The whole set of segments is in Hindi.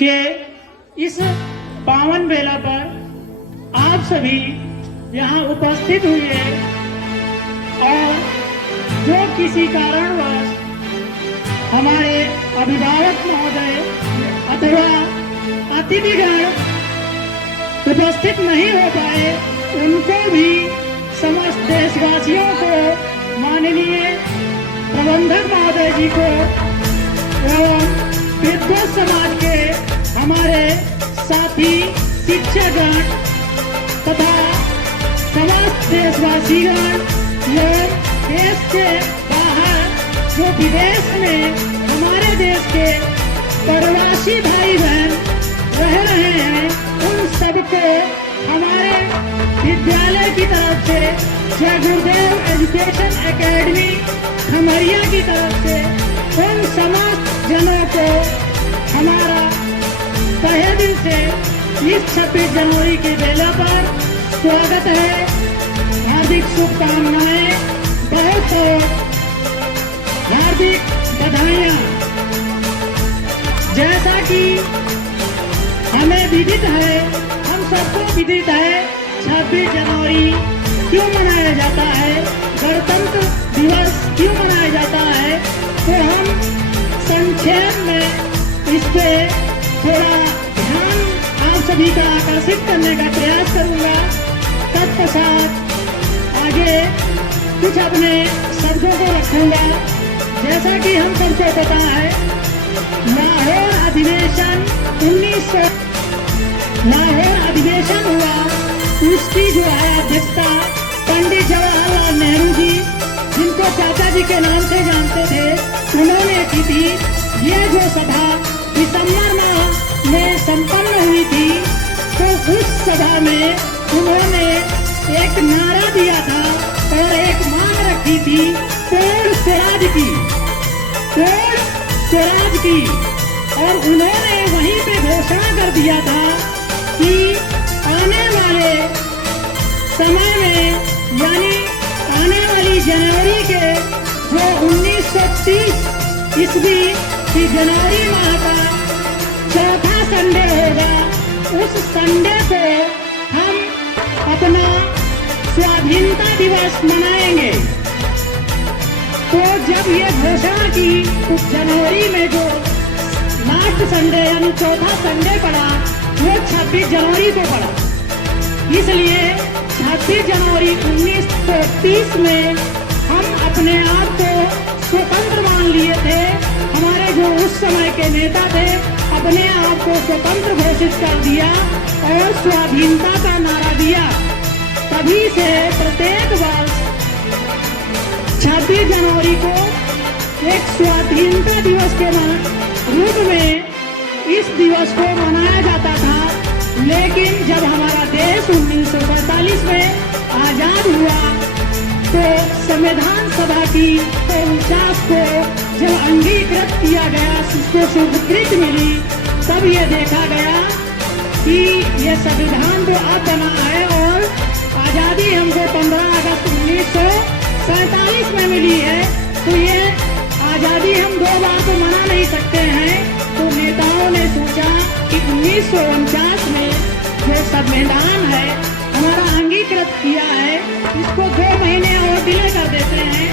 कि इस पावन बेला पर आप सभी यहाँ उपस्थित हुए और जो किसी कारणवश हमारे अभिभावक महोदय अथवा अतिथिगण उपस्थित नहीं हो पाए, उनको भी समस्त देशवासियों को, माननीय प्रबंधक महोदय जी को एवं विद्वत समाज के हमारे साथी शिक्षकगण तथा समस्त देशवासीगण एवं देश के बाहर जो विदेश में हमारे देश के प्रवासी भाई बहन रह रहे हैं, उन सबको हमारे विद्यालय की तरफ से, जय गुरुदेव एजुकेशन एकेडमी खमरिया की तरफ से उन समस्त जनों को हमारा तहे दिल से इस 26 जनवरी के बेला पर स्वागत है, हार्दिक शुभकामनाएं, बहुत बहुत हार्दिक बधाइयां। जैसा कि हमें विदित है, हम सबको विदित है, 26 जनवरी क्यों मनाया जाता है, गणतंत्र दिवस क्यों मनाया जाता है, तो हम संक्षेप में इस पे थोड़ा ध्यान आप सभी का आकर्षित करने का प्रयास करूंगा। तत्पश्चात आगे कुछ अपने शब्दों को रखूंगा। जैसा कि हम सबको पता है, लाहौर अधिवेशन 1900 लाहौर अधिवेशन हुआ, उसकी जो है अध्यक्षता पंडित जवाहरलाल नेहरू जी, जिनको चाचा जी के नाम से जानते थे, उन्होंने की थी। ये जो सभा दिसंबर माह में संपन्न हुई थी, तो उस सभा में उन्होंने एक नारा दिया था और एक मांग रखी थी, पूर्ण स्वराज की, पूर्ण स्वराज की। और उन्होंने वहीं पे घोषणा कर दिया था कि आने वाले समय में, यानी आने वाली जनवरी के जो 1930 ईस्वी की जनवरी माह का चौथा संडे होगा, उस संडे को हम अपना स्वाधीनता दिवस मनाएंगे। तो जब ये घोषणा की, उस जनवरी में जो लास्ट संडे यानी चौथा संडे पड़ा, वो 26 जनवरी को पड़ा। इसलिए 26 जनवरी 1930 में हम अपने आप को स्वतंत्र मान लिए थे। हमारे जो उस समय के नेता थे, अपने आप को स्वतंत्र घोषित कर दिया और स्वाधीनता का नारा दिया। तभी से प्रत्येक वर्ष 26 जनवरी को एक स्वाधीनता दिवस के रूप में इस दिवस को मनाया जाता था। लेकिन जब हमारा देश 1947 में आजाद हुआ, तो संविधान सभा की 49 को जब अंगीकृत किया गया, उसको स्वीकृति मिली, तब ये देखा गया कि ये संविधान तो अब बना है और आजादी हमको 15 अगस्त 1947 में मिली है, तो ये आजादी हम 2 बार तो मना नहीं सकते हैं। तो नेताओं ने सोचा कि 1949 में जो संविधान है हमारा अंगीकृत किया है, इसको 2 महीने और डिले कर देते हैं,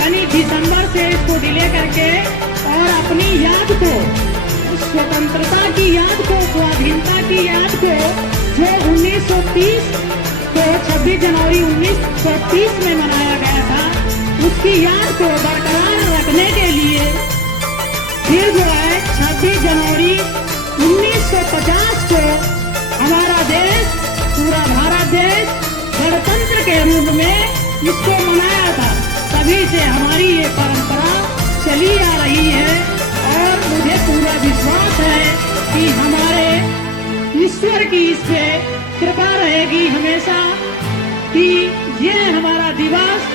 यानी दिसंबर से इसको डिले करके, और अपनी याद को, स्वतंत्रता की याद को, स्वाधीनता की याद को, जो 1930 को 26 जनवरी 1930 में मनाया गया था, उसकी याद को बरकरार रखने के लिए फिर जो है 26 जनवरी 1950 को हमारा देश, पूरा भारत देश गणतंत्र के रूप में इसको मनाया था। तभी से हमारी ये परंपरा चली आ रही है और मुझे पूरा विश्वास है कि हमारे ईश्वर की इस पे कृपा रहेगी हमेशा, कि ये हमारा दिवस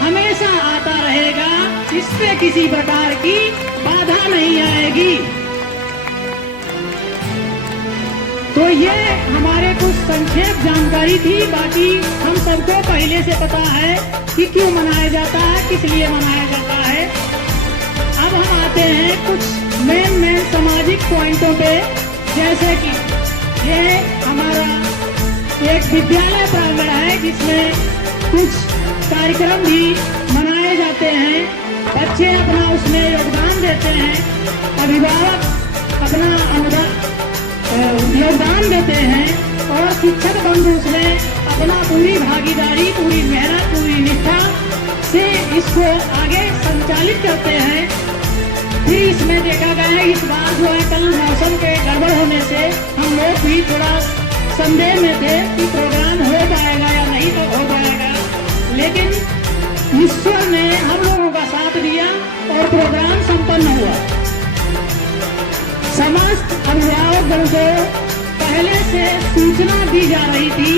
हमेशा आता रहेगा, इस पे किसी प्रकार की बाधा नहीं आएगी। तो ये हमारे कुछ संक्षेप जानकारी थी। बाकी हम सबको पहले से पता है कि क्यों मनाया जाता है, किस लिए मनाया जाता है। अब हम आते हैं कुछ मेन सामाजिक पॉइंटों पे, जैसे कि ये हमारा एक विद्यालय प्रांगण है जिसमें कुछ कार्यक्रम भी मनाए जाते हैं। बच्चे अपना उसमें योगदान देते हैं, अभिभावक अपना योगदान देते हैं और शिक्षक बंधु उसमें अपना पूरी भागीदारी, पूरी मेहनत, पूरी निष्ठा से इसको आगे संचालित करते हैं। फिर इसमें देखा गया है इस बार जो है कल मौसम के गड़बड़ होने से हम लोग भी थोड़ा संदेह में थे कि प्रोग्राम हो पाएगा या नहीं तो हो पाएगा, लेकिन ईश्वर ने हम लोगों का साथ दिया और प्रोग्राम संपन्न हुआ। समस्त अभिभावकों को पहले से सूचना दी जा रही थी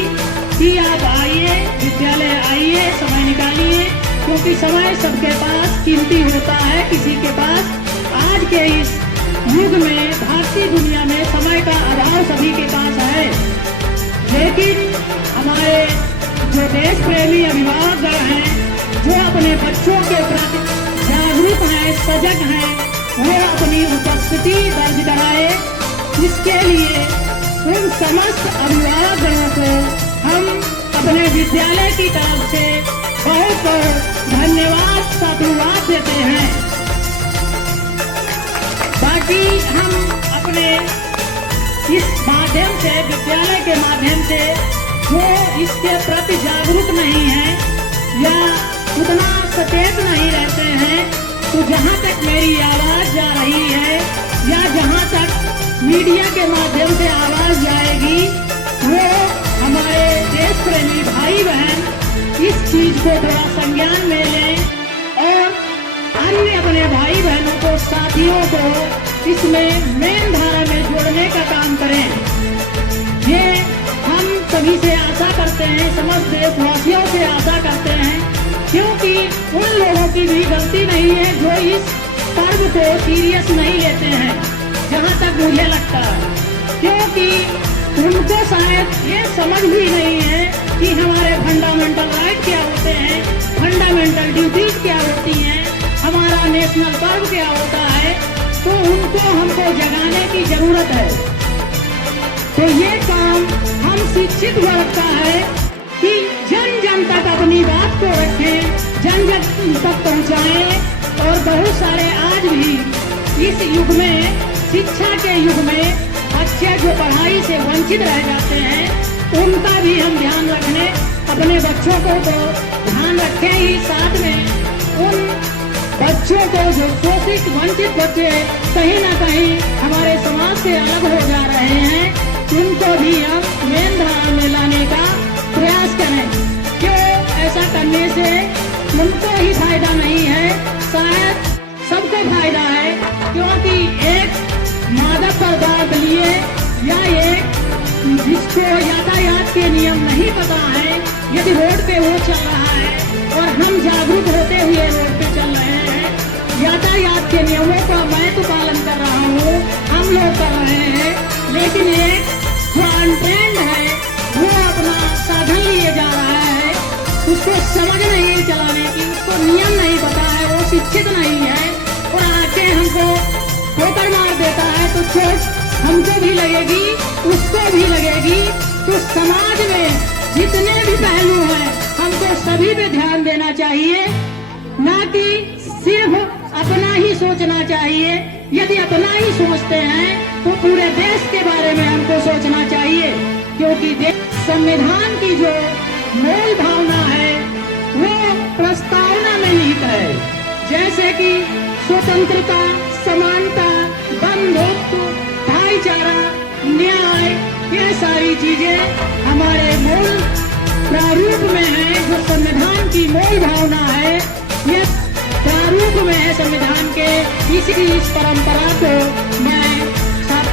कि आप आइए, विद्यालय आइए, समय निकालिए, क्योंकि समय सबके पास कीमती होता है, किसी के पास आज के इस युग में, भारतीय दुनिया में समय का अभाव सभी के पास है। लेकिन हमारे जो देश प्रेमी अभिभावकगण हैं, जो अपने बच्चों के प्रति जागरूक हैं, सजग हैं, वो अपनी उपस्थिति दर्ज कराए। इसके लिए उन समस्त अभिभावकगणों को हम अपने विद्यालय की तरफ से बहुत बहुत धन्यवाद, साधुवाद देते हैं। बाकी हम अपने इस माध्यम से, विद्यालय के माध्यम से जो इसके प्रति जागरूक नहीं है या उतना सचेत नहीं रहते हैं, तो जहाँ तक मेरी आवाज जा रही है या जहाँ तक मीडिया के माध्यम से आवाज जाएगी, वो हमारे देश प्रेमी भाई बहन इस चीज को थोड़ा संज्ञान में लें और अन्य अपने भाई बहनों को, साथियों को इसमें मेन धारा में जोड़ने का काम करें। ये हम सभी से आशा करते हैं, समस्त देशवासियों से आशा करते हैं, क्योंकि उन लोगों की भी गलती नहीं है जो इस पर्व को सीरियस नहीं लेते हैं, जहाँ तक मुझे लगता है, क्योंकि उनको शायद ये समझ भी नहीं है कि हमारे फंडामेंटल राइट क्या होते हैं, फंडामेंटल ड्यूटीज क्या होती हैं, हमारा नेशनल पर्व क्या होता है, तो उनको हमको जगाने की जरूरत है। तो ये काम हम शिक्षित वर्ग का है कि जन जन तक अपनी बात को रखें, जन जन तक पहुँचाएं। और बहुत सारे आज भी इस युग में, शिक्षा के युग में बच्चे जो पढ़ाई से वंचित रह जाते हैं, उनका भी हम ध्यान रखने, अपने बच्चों को तो ध्यान रखें ही, साथ में उन बच्चों को जो शोषित वंचित बच्चे कहीं ना कहीं हमारे समाज से अलग हो जा रहे हैं, उनको भी हम मेन धारा में लाने का प्रयास करें। क्यों ऐसा करने से उनको ही फायदा नहीं है, शायद सबको फायदा है, क्योंकि एक मादक पदार्थ लिए या एक जिसको यातायात के नियम नहीं पता है, यदि रोड पे वो चल रहा है और हम जागरूक होते हुए रोड पे चल रहे हैं, यातायात के नियमों का मैं तो पालन कर रहा हूँ, हम लोग कर रहे हैं, लेकिन एक जो अनट्रेंड है वो अपना साधन लिए जा रहा है, उसको समझ नहीं चलाने की, उसको नियम नहीं पता है, वो शिक्षित नहीं है और आके हमको ठोकर मार देता है, तो चोट हमको भी लगेगी, उसको भी लगेगी। तो समाज में जितने भी पहलू हैं, हमको सभी पे ध्यान देना चाहिए, ना कि सिर्फ अपना ही सोचना चाहिए। यदि अपना ही सोचते हैं तो पूरे देश के बारे में हमको सोचना चाहिए, क्योंकि संविधान की जो मूल भावना है वो प्रस्तावना में निहित है, जैसे कि स्वतंत्रता, समानता, बंधुत्व, भाईचारा, न्याय, ये सारी चीजें हमारे मूल प्रारूप में है। जो संविधान की मूल भावना है, ये प्रारूप में है संविधान के। इस परंपरा को मैं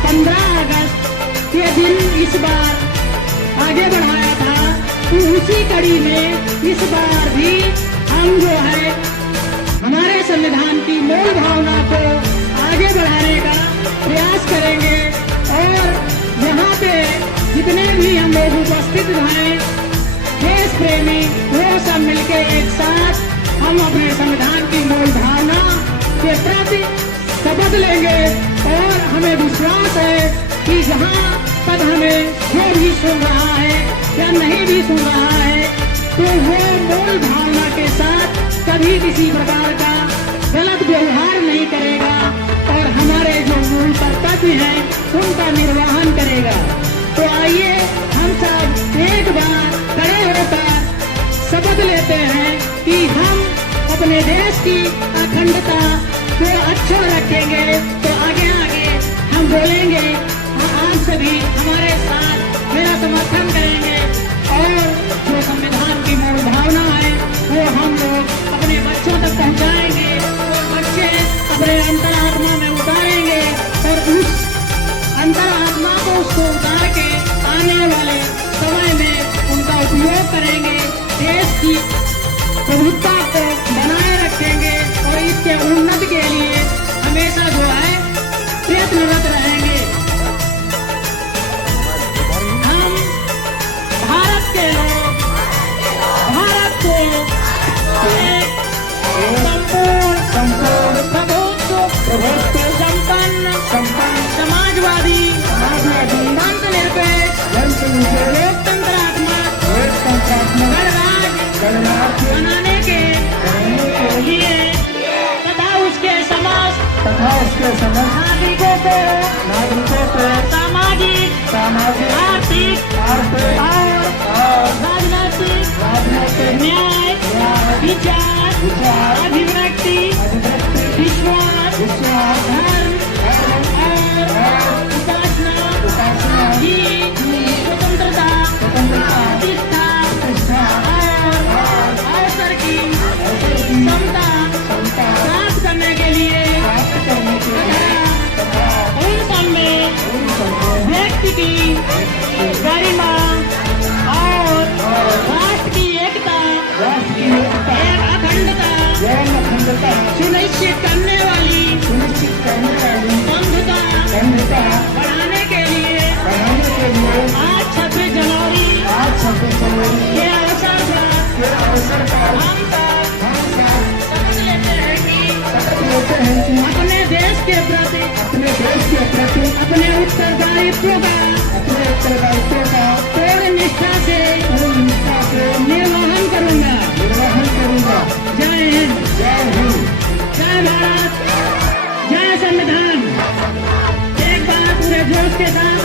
15 अगस्त के दिन इस बार आगे बढ़ाया था, तो उसी कड़ी में इस बार भी हम जो है हमारे संविधान की मूल भावना को आगे बढ़ाने का प्रयास करेंगे। और यहाँ पे जितने भी हम लोग उपस्थित हैं देश प्रेमी, वो सब मिलके एक साथ हम अपने संविधान की मूल भावना के प्रति शपथ लेंगे और हमें विश्वास है कि जहाँ तक हमें जो भी सुन रहा है या नहीं भी सुन रहा है, तो वो मूल भावना के साथ कभी किसी प्रकार का गलत व्यवहार नहीं करेगा और हमारे जो मूल कर्तव्य हैं उनका निर्वहन करेगा। तो आइए हम सब एक बार खड़े होकर शपथ लेते हैं कि हम अपने देश की अखंडता को अच्छा रखेंगे। तो आगे आगे हम बोलेंगे, आप सभी हमारे साथ मेरा समर्थन करेंगे और जो संविधान की मूल भावना है वो हम लोग अपने बच्चों तक पहुंचाएंगे और बच्चे अपने अंतरात्मा में उतारेंगे और उस अंतरात्मा को उसको उतार के आने वाले समय में उनका उपयोग करेंगे, देश की प्रभुत्ता को बनाए रखेंगे और इसके उन्नति के लिए हमेशा जो है प्रयत्नरत रहेंगे। हम भारत के लोग भारत को एक संपूर्ण प्रभुत्व संपन्न समाजवादी धर्मनिरपेक्ष लोकतंत्रात्मक गणराज्य बनाने के लिए तथा उसके समस्त नागरिकों को सामाजिक आर्थिक और राजनीतिक न्याय विचार अभिव्यक्ति विश्वास धर्म और उपासना की स्वतंत्रता प्रतिष्ठा और अवसर की क्षमता प्राप्त करने के लिए उन सब में व्यक्ति की गरिमा और राष्ट्र की एकता एवं अखंडता सुनिश्चित करने वाली बंधुता बढ़ाने के लिए आज 26 जनवरी के अवसर पर हम सब शपथ लेते हैं कि अपने देश के प्रति अपने उत्तरदायित्व का पूर्ण निष्ठा से निर्वहन करूंगा। जय हिंद, जय भारत, जय संविधान। एक बार पूरे जोश के साथ